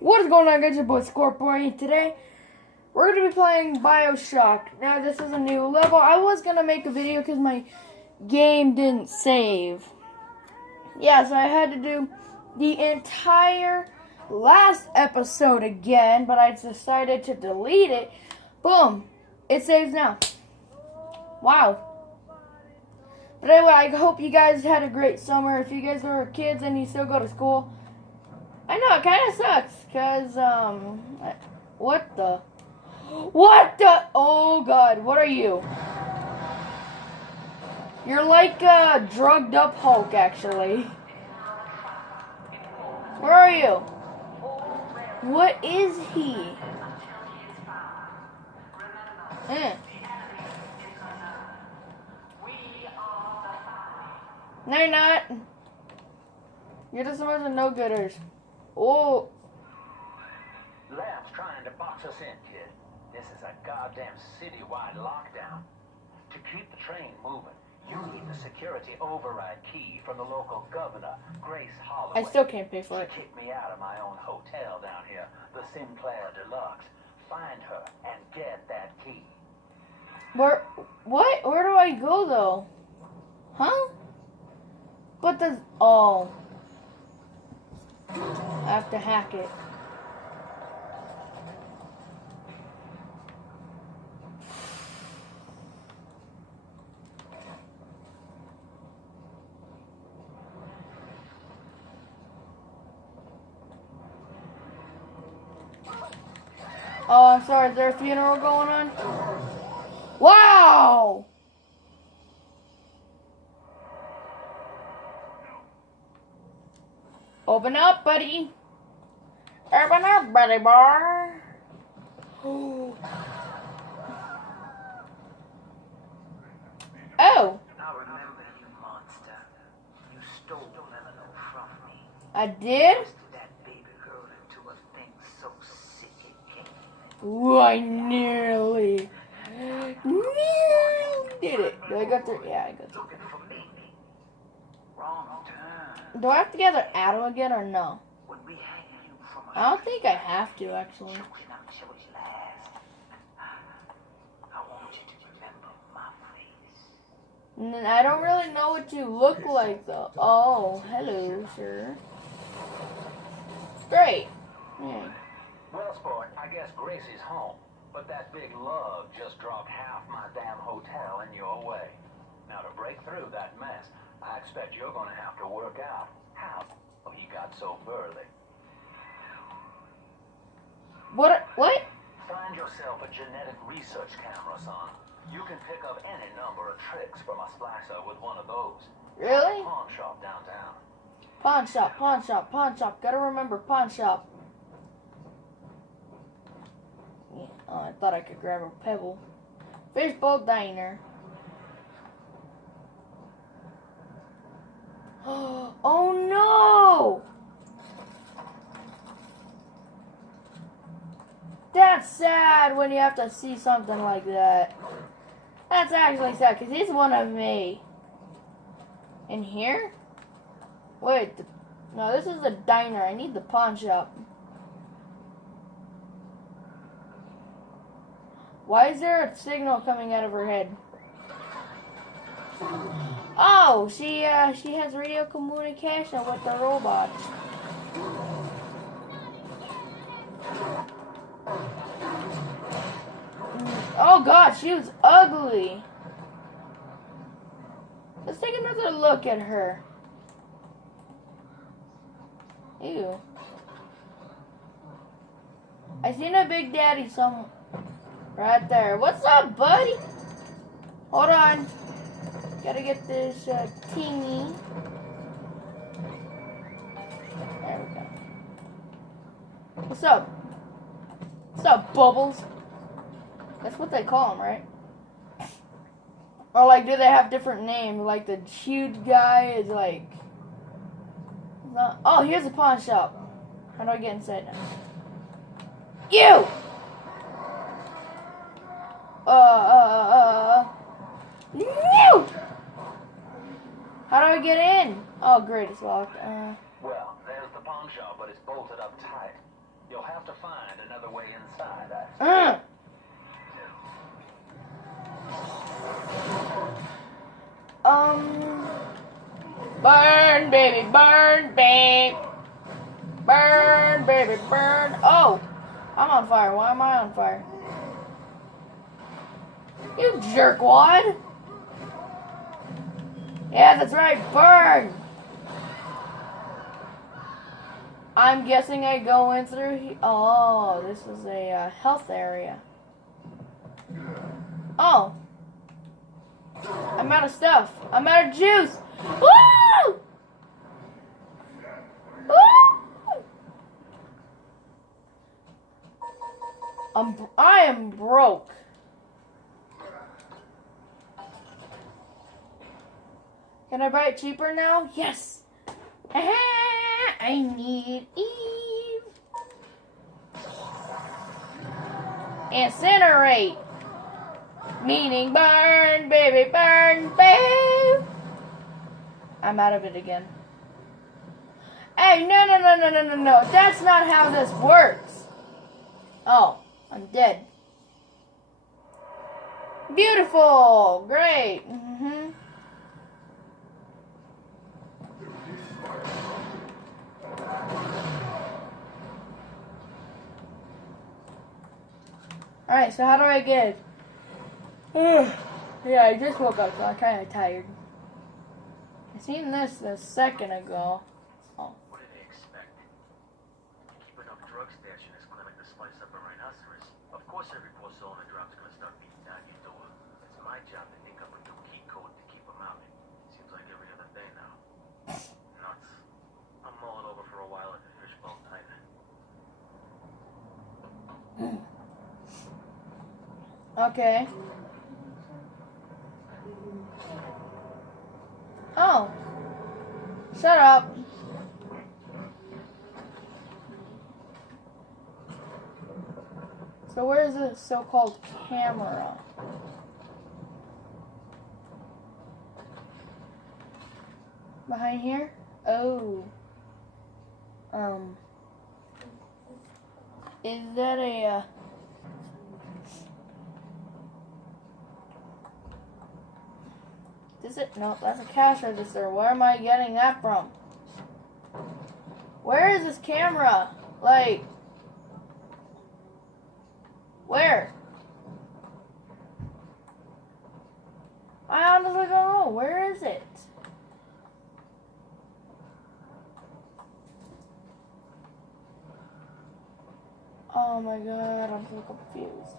What is going on, guys? Your boy Scorpio. Today, we're going to be playing Bioshock. Now, this is a new level. I was going to make a video because my game didn't save. Yeah, so I had to do the entire last episode again, but I decided to delete it. Boom. It saves now. Wow. But anyway, I hope you guys had a great summer. If you guys are kids and you still go to school, I know, it kind of sucks, because, what the, oh god, what are you? You're like a drugged up Hulk, actually. Where are you? What is he? No, you're not. You're just a bunch of no-gooders. Oh. Lab's trying to box us in, kid. This is a goddamn citywide lockdown. To keep the train moving, you need the security override key from the local governor, Grace Holloway. I still can't pay for it. She kicked me out of my own hotel down here, the Sinclair Deluxe. Find her and get that key. What? Where do I go, though? Huh? But the... Oh. I have to hack it. Oh, I'm sorry. Is there a funeral going on? Wow! Open up, buddy. Open up, buddy bar. Oh. Oh. I remember you, monster. You stole Lemino from me. I did? Twisted that baby girl into a thing so sick it can't even. Ooh, I nearly did it. Do I go through? Yeah, I go through. Looking for me. Wrong turn. Do I have to gather Adam again or no? When we hang you from a I don't think I have to, actually. choking out Joey's last. I want you to remember my face. I don't really know what you look like, though. Oh, hello, sir. Great. Yeah. Well, sport, I guess Gracie's home. But that big lug just dropped half my damn hotel in your way. Now, to break through that mess, I expect you're going to have to work out how he got so burly. What? Find yourself a genetic research camera, son. You can pick up any number of tricks from a splasher with one of those. Really? Pawn shop downtown. Pawn shop, pawn shop, pawn shop. Gotta remember pawn shop. Yeah. Oh, I thought I could grab a pebble. Fishbowl diner. Oh no! That's sad when you have to see something like that. That's actually sad because he's one of me. In here? Wait, no, this is the diner. I need the pawn shop. Why is there a signal coming out of her head? Oh, she has radio communication with the robots. Oh god, she was ugly. Let's take another look at her. Ew. I seen a Big Daddy right there. What's up, buddy? Hold on. Gotta get this tingy. There we go. What's up? What's up, Bubbles? That's what they call them, right? Or like, do they have different names? Like the huge guy is like... Oh, here's a pawn shop. How do I get inside now? You! No! How do I get in? Oh, great, it's locked. Well, there's the pawn shop, but it's bolted up tight. the way inside. Burn, baby, burn, babe. Burn, baby, burn. Oh, I'm on fire. Why am I on fire? You jerkwad. Yeah, that's right. Burn. I'm guessing I go in through here. Oh, this is a health area. Oh. I'm out of stuff. I'm out of juice. Woo! Woo! I am broke. Can I buy it cheaper now? Yes. I need Eve. Incinerate. Meaning burn, baby, burn, babe. I'm out of it again. Hey, no. That's not how this works. Oh, I'm dead. Beautiful. Great. Alright, so how do I get it? Yeah, I just woke up, so I'm kind of tired. I seen this a second ago. Oh. What did they expect? Keep enough drug stash in this clinic to spice up a rhinoceros. Of course every poor soul in the drop's gonna start beating down your door. It's my job to think up a new key code to keep them out. Seems like every other day now. Nuts. I'll mull it over for a while at the fishbowl tight. Okay. Oh. Shut up. So where is this so-called camera? Behind here? Oh. Is that a, Is it? No, that's a cash register. Where am I getting that from? Where is this camera? Like, where? I honestly don't know. Where is it? Oh my god, I'm so confused.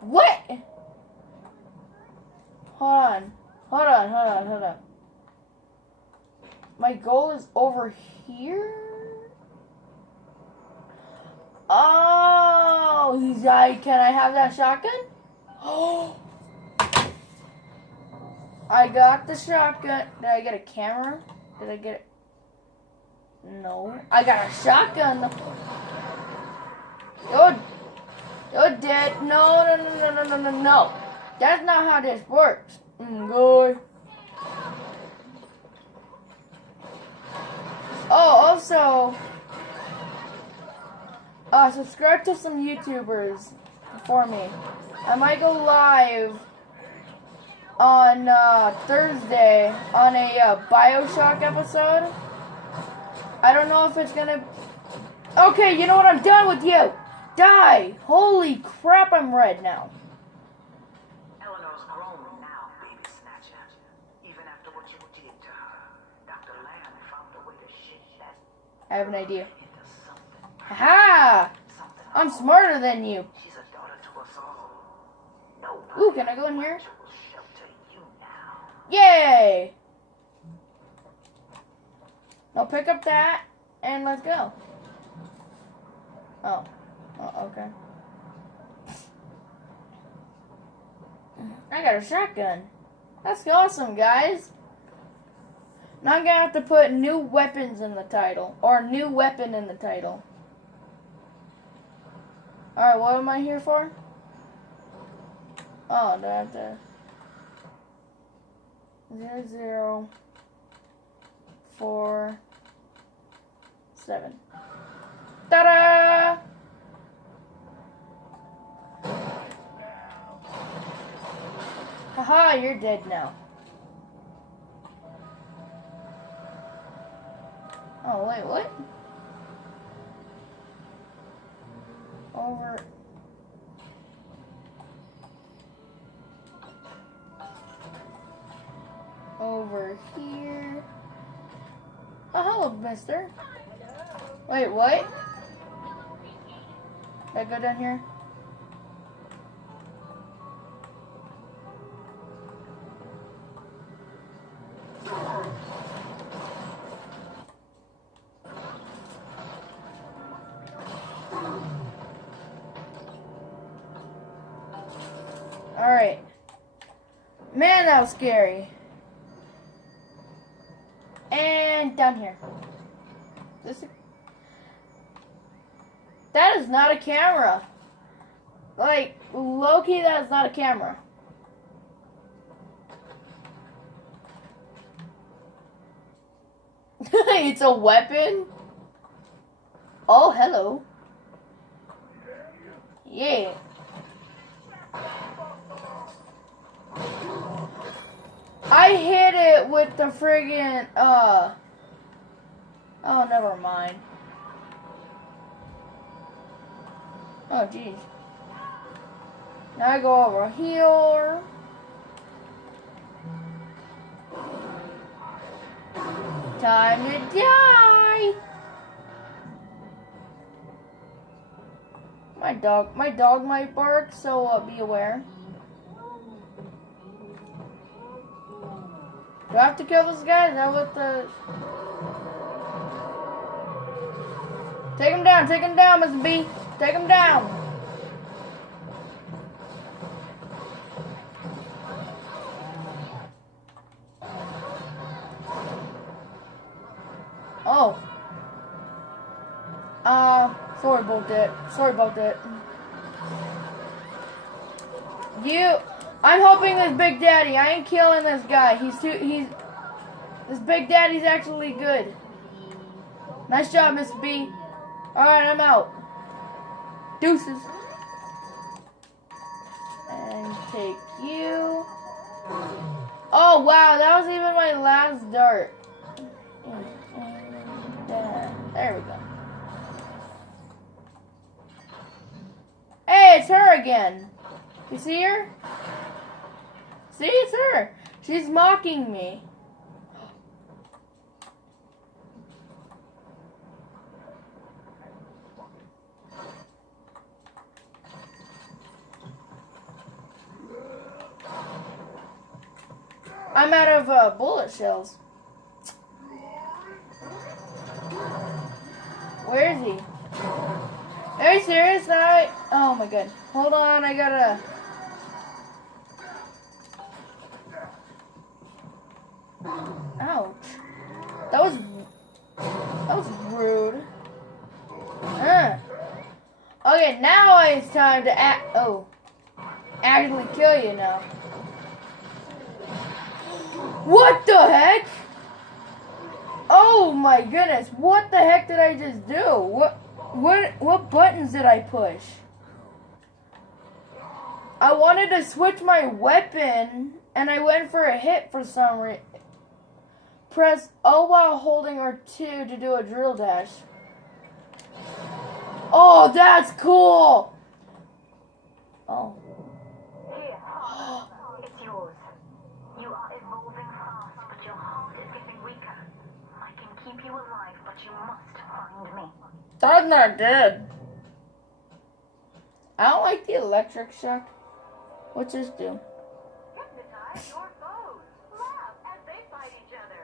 What? Hold on. My goal is over here? Oh, he's like, can I have that shotgun? Oh, I got the shotgun. Did I get a camera? Did I get it? No. I got a shotgun. You're dead. No. That's not how this works. Good. Oh, also, subscribe to some YouTubers for me. I might go live on Thursday on a Bioshock episode. I don't know if it's gonna... Okay, you know what? I'm done with you. Die. Holy crap, I'm red now. Eleanor's grown now, baby snatcher. Even after what you did to her, Dr. Lamb found a way to shake that I have an idea. into something. Ha! I'm smarter than you. She's a daughter to us all. Nobody Ooh, can I go in here? will shelter you now. Yay! Now pick up that and let's go. Oh, okay. I got a shotgun. That's awesome, guys. Now I'm gonna have to put new weapons in the title, or new weapon in the title. Alright, what am I here for? Oh, do I have to... 0, 4, 7. Ta-da! Aha, you're dead now. Oh, wait, what? Over. Over here. Oh, hello, mister. Wait, what? Did I go down here? Alright. Man, that was scary. And down here. That is not a camera. Like, low-key, that is not a camera. It's a weapon? Oh, hello. Yeah. I hit it with the friggin', oh, never mind. Oh, jeez. Now I go over here. Time to die. My dog might bark, so be aware. Do I have to kill this guy? Is that what the... Take him down, Mr. B. Take him down. Oh. Sorry about that. I'm helping this Big Daddy. I ain't killing this guy. This Big Daddy's actually good. Nice job, Mr. B. Alright, I'm out. Deuces. And take you. Oh, wow, that was even my last dart. There we go. Hey, it's her again. You see her? See, it's her. She's mocking me. I'm out of bullet shells. Where is he? Are you serious? Oh my god. Hold on, I gotta... Ouch. That was rude. Okay, now it's time to actually kill you now. What the heck? Oh my goodness, what the heck did I just do? What buttons did I push? I wanted to switch my weapon and I went for a hit for some reason. Press O while holding R2 to do a drill dash. Oh, that's cool! Oh. Here, it's yours. You are evolving fast, but your heart is getting weaker. I can keep you alive, but you must find me. I'm not dead. I don't like the electric shock. What's this do? Hypnotize your foes. Laugh as they fight each other.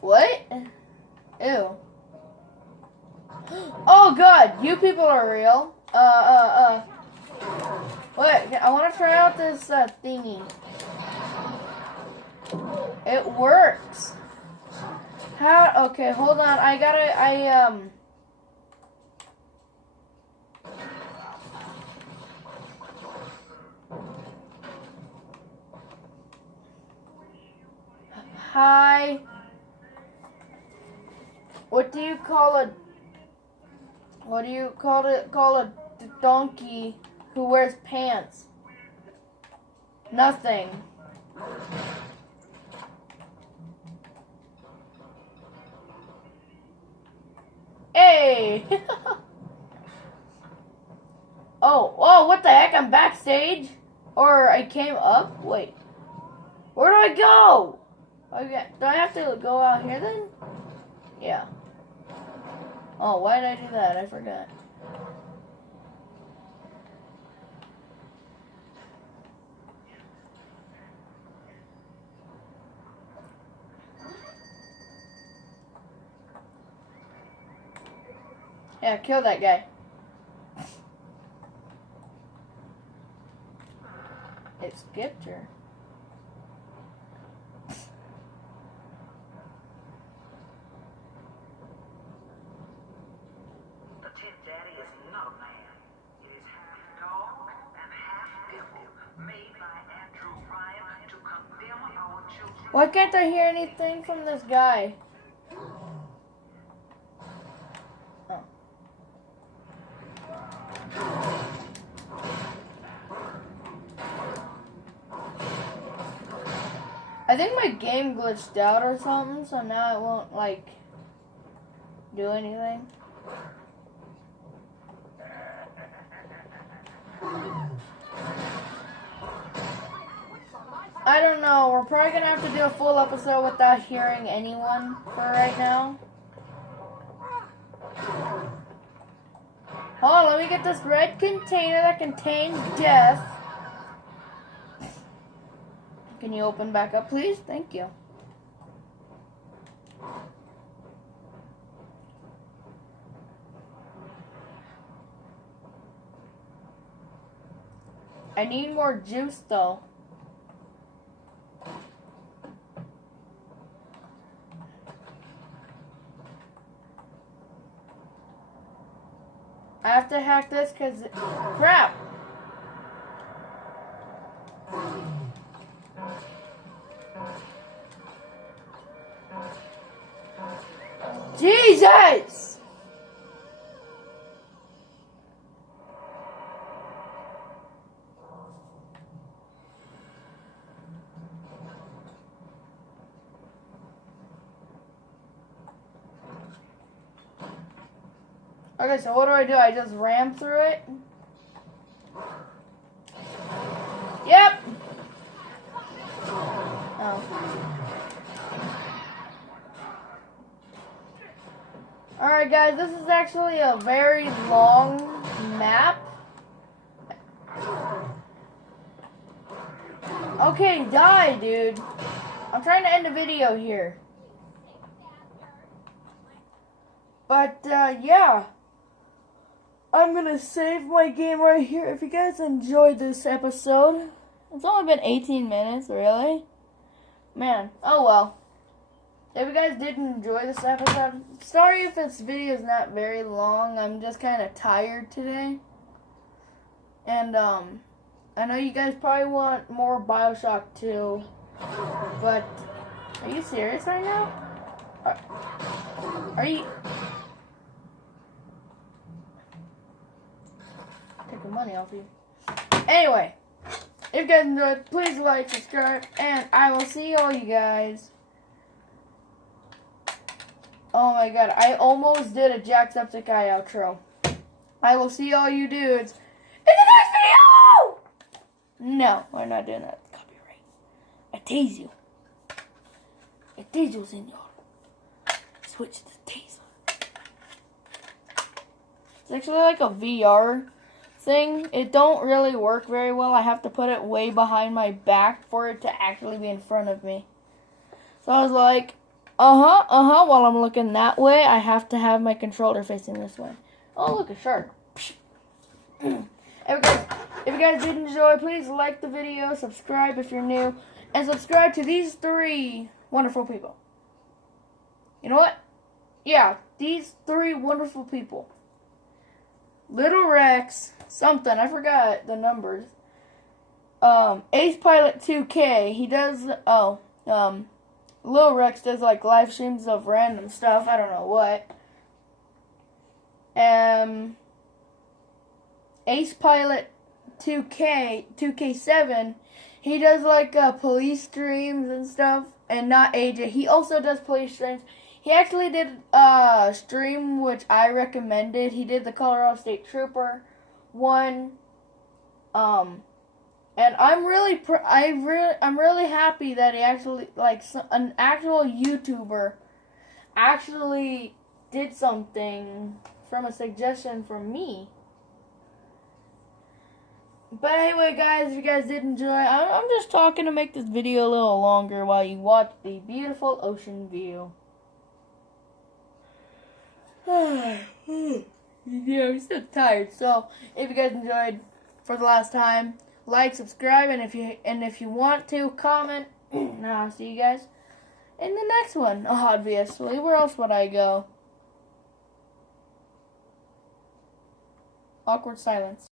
What? Ew. Oh god, you people are real. Wait, I want to try out this thingy. It works. How? Okay, hold on. Hi. What do you call a donkey who wears pants? Nothing. Hey! Oh, what the heck? I'm backstage? Or I came up? Wait. Where do I go? Okay, do I have to go out here then? Yeah. Oh, why did I do that? I forgot. Yeah, kill that guy. It skipped her. The Tit Daddy is not a man. It is half dog and half devil, made by Andrew Ryan to condemn our children. Why can't I hear anything from this guy? Oh. I think my game glitched out or something, so now it won't, like, do anything. I don't know. We're probably going to have to do a full episode without hearing anyone for right now. Hold on, let me get this red container that contains death. Can you open back up, please? Thank you. I need more juice, though. I have to hack this because... Crap! Jesus! Okay, so what do? I just ram through it? Yep! Oh. Alright guys, this is actually a very long map. Okay, die, dude. I'm trying to end the video here. But, yeah. I'm gonna save my game right here. If you guys enjoyed this episode, it's only been 18 minutes, really? Man, oh well. If you guys did enjoy this episode, sorry if this video is not very long. I'm just kind of tired today. And, I know you guys probably want more Bioshock 2, but are you serious right now? Are you... Taking money off you. Anyway, if you guys enjoyed, please like, subscribe, and I will see all you guys. Oh my god, I almost did a Jacksepticeye outro. I will see all you dudes in the next video! No, we're not doing that. It's copyright. I tease you. I tease you, senor. Switch to taser. It's actually like a VR thing. It don't really work very well. I have to put it way behind my back for it to actually be in front of me. So I was like, while I'm looking that way, I have to have my controller facing this way. Oh, look, a shark. If you guys did enjoy, please like the video, subscribe if you're new, and subscribe to these 3 wonderful people. You know what? Yeah, these 3 wonderful people. Little Rex, something, I forgot the numbers. Ace Pilot 2K, he does, Lil Rex does like live streams of random stuff, I don't know what. Ace Pilot 2K7. He does like police streams and stuff, and not AJ. He also does police streams. He actually did a stream which I recommended. He did the Colorado State Trooper one. And I'm really happy that he actually, like, an actual YouTuber actually did something from a suggestion from me. But anyway, guys, if you guys did enjoy, I'm just talking to make this video a little longer while you watch the beautiful ocean view. Yeah, I'm still tired. So, if you guys enjoyed for the last time, like, subscribe, and if you want to, comment. I'll see you guys in the next one, obviously. Where else would I go? Awkward silence.